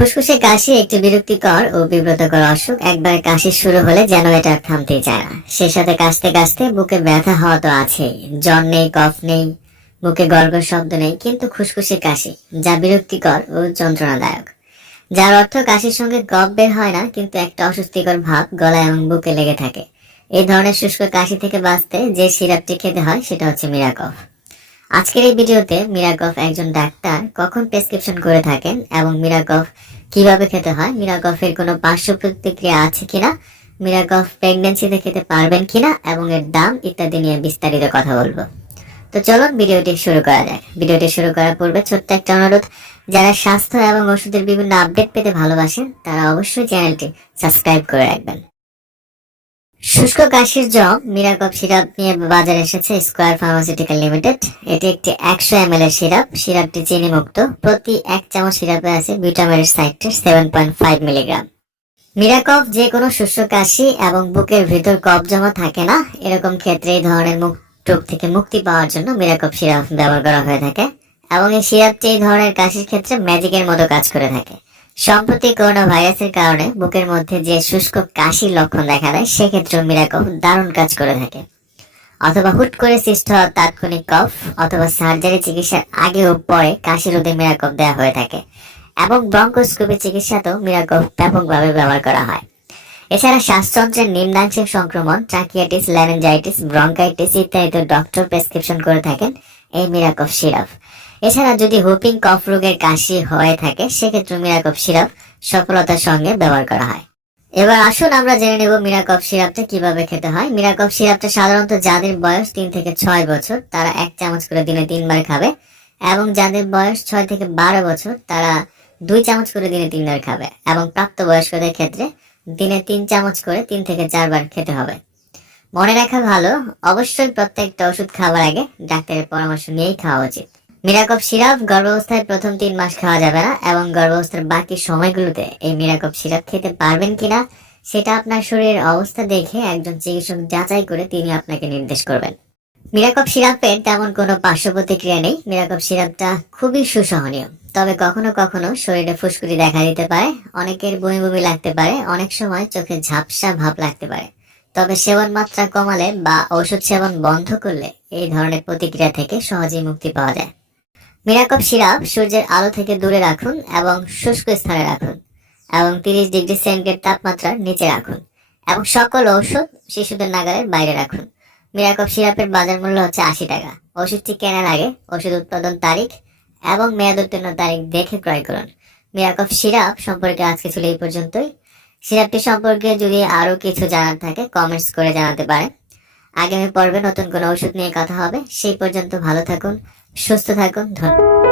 ফুসফুসে কাশি একটি বিরক্তিকর ও বিব্রতকর অসুখ। একবার কাশি শুরু হলে যেন এটা আর থামতেই চায় না। সে সাথে কাশতে কাশতে বুকে ব্যথা হওয়া তো আছেই। জ্বর নেই, কফ নেই, বুকে গর্গর শব্দ নেই, কিন্তু খুশখুশে কাশি, যা বিরক্তিকর ও যন্ত্রণাদায়ক। যার অর্থ কাশির সঙ্গে গপ বের হয় না, কিন্তু একটা অস্বস্তিকর ভাব গলায় এবং বুকে লেগে থাকে। এই ধরনের শুষ্ক কাশি থেকে বাঁচতে যে সিরাপটি খেতে হয়, সেটা হচ্ছে মিরাকফ। আজকের এই ভিডিওতে মিরাকফ একজন ডাক্তার কখন প্রেসক্রিপশন করে থাকেন এবং মিরাকফ কীভাবে খেতে হয়? মিরাগফের কোনো পার্শ্ব প্রতিক্রিয়া আছে কিনা? মিরাগফ প্রেগনেন্সিতে খেতে পারবেন কিনা? এবং এর দাম ইত্যাদি নিয়ে বিস্তারিত কথা বলব। তো চলুন ভিডিওটি শুরু করা যাক। ভিডিওটি শুরু করার পূর্বে ছোট্ট একটা অনুরোধ। যারা স্বাস্থ্য এবং ওষুধের বিভিন্ন আপডেট পেতে ভালোবাসেন, তারা অবশ্যই চ্যানেলটি সাবস্ক্রাইব করে রাখবেন। শুষ্ক কাশির জম মিরাকপ সিরাপ নিয়ে বাজারে এসেছে স্কোয়ার ফার্মাসিউটিক্যাল লিমিটেড। এটি একটি একশো এম এর সিরাপ। সিরাপটি চিনি মুক্ত প্রতি এক চামচ সিরাপে আছে ভিটামিনের citrate seven point five milligram. মিরাকফ যে কোনো শুষ্ক কাশি এবং বুকের ভিতর কফ জমা থাকে না, এরকম ক্ষেত্রে এই ধরনের মুখ, রোগ থেকে মুক্তি পাওয়ার জন্য মিরাকপ সিরাপ ব্যবহার করা হয়ে থাকে। এবং এই সিরাপটি এই ধরনের কাশির ক্ষেত্রে ম্যাজিকের মতো কাজ করে থাকে। সম্প্রতি করোনা ভাইরাসের কারণে বুকের মধ্যে যে শুষ্ক কাশির লক্ষণ দেখা দেয় সেক্ষেত্রে মিরাকফ দারুণ কাজ করে থাকে। অথবা হুট করে সৃষ্ট তাৎক্ষণিক কফ অথবা সার্জারি চিকিৎসার আগে ও পরে কাশি রোধে মিরাকফ দেওয়া হয়ে থাকে এবং ব্রঙ্কোস্কোপি চিকিৎসাতেও মিরাকফ ব্যাপকভাবে ব্যবহার করা হয়। এছাড়া শ্বাসতন্ত্রের নিম্নাংশের সংক্রমণ ট্রাকিয়াটিস ল্যারেঞ্জাইটিস ব্রঙ্কাইটিস ইত্যাদিতে ডক্টর প্রেসক্রিপশন করে থাকেন এই মিরাকফ সিরাপ এছাড়া যদি হুপিং, কফ রোগের কাশি হয়ে থাকে, সেক্ষেত্রে মিরাকফ সিরাপ সফলতার সঙ্গে ব্যবহার করা হয়। এবার আসুন আমরা জেনে নেব মিরাকফ সিরাপটা কীভাবে খেতে হয়। মিরাকফ সিরাপটা সাধারণত যাদের বয়স তিন থেকে ছয় বছর, তারা এক চামচ করে দিনে তিনবার খাবে এবং যাদের বয়স ছয় থেকে বারো বছর, তারা দুই চামচ করে দিনে তিনবার খাবে এবং প্রাপ্তবয়স্কদের ক্ষেত্রে দিনে তিন চামচ করে তিন থেকে চারবার খেতে হবে। মনে রাখা ভালো, অবশ্যই প্রত্যেকটা ওষুধ খাওয়ার আগে ডাক্তারের পরামর্শ নিয়েই খাওয়া উচিত। মিরাকপ সিরাপ গর্ভাবস্থায় প্রথম তিন মাস খাওয়া যাবে না এবং গর্ভাবস্থার বাকি সময়গুলোতে এই মিরাকপ সিরাপ খেতে পারবেন কিনা সেটা আপনার শরীরের অবস্থা দেখে একজন চিকিৎসক যাচাই করে তিনি আপনাকে নির্দেশ করবেন। মিরাকপ সিরাপের তেমন কোনো পার্শ্ব প্রতিক্রিয়া নেই। মিরাকপ সিরাপটা খুবই সুসহনীয়। তবে কখনো কখনো শরীরে ফুসকুড়ি দেখা দিতে পারে, অনেকের বমি বমি লাগতে পারে, অনেক সময় চোখে ঝাপসা ভাব লাগতে পারে। তবে সেবন মাত্রা কমালে বা ওষুধ সেবন বন্ধ করলে এই ধরনের প্রতিক্রিয়া থেকে সহজেই মুক্তি পাওয়া যায়। মিরাকপ সিরাপ সূর্যের আলো থেকে দূরে রাখুন এবং শুষ্ক স্থানে রাখুন এবং তিরিশ ডিগ্রি সেন্টিগ্রেড তাপমাত্রার নিচে রাখুন এবং সকল ঔষধ শিশুদের নাগালের বাইরে রাখুন। মিরাকপ সিরাপের বাজার মূল্য হচ্ছে আশি টাকা। ওষুধটি কেনার আগে ওষুধ উৎপাদন তারিখ এবং মেয়াদ উত্তীর্ণ তারিখ দেখে ক্রয় করুন। মিরাকফ সিরাপ সম্পর্কে আজকে ছিল এই পর্যন্তই। সিরাপটি সম্পর্কে যদি আরও কিছু জানার থাকে কমেন্টস করে জানাতে পারেন। আগামী পর্বে নতুন কোনো ওষুধ নিয়ে কথা হবে। সেই পর্যন্ত ভালো থাকুন, সুস্থ থাকুন, ধন্যবাদ।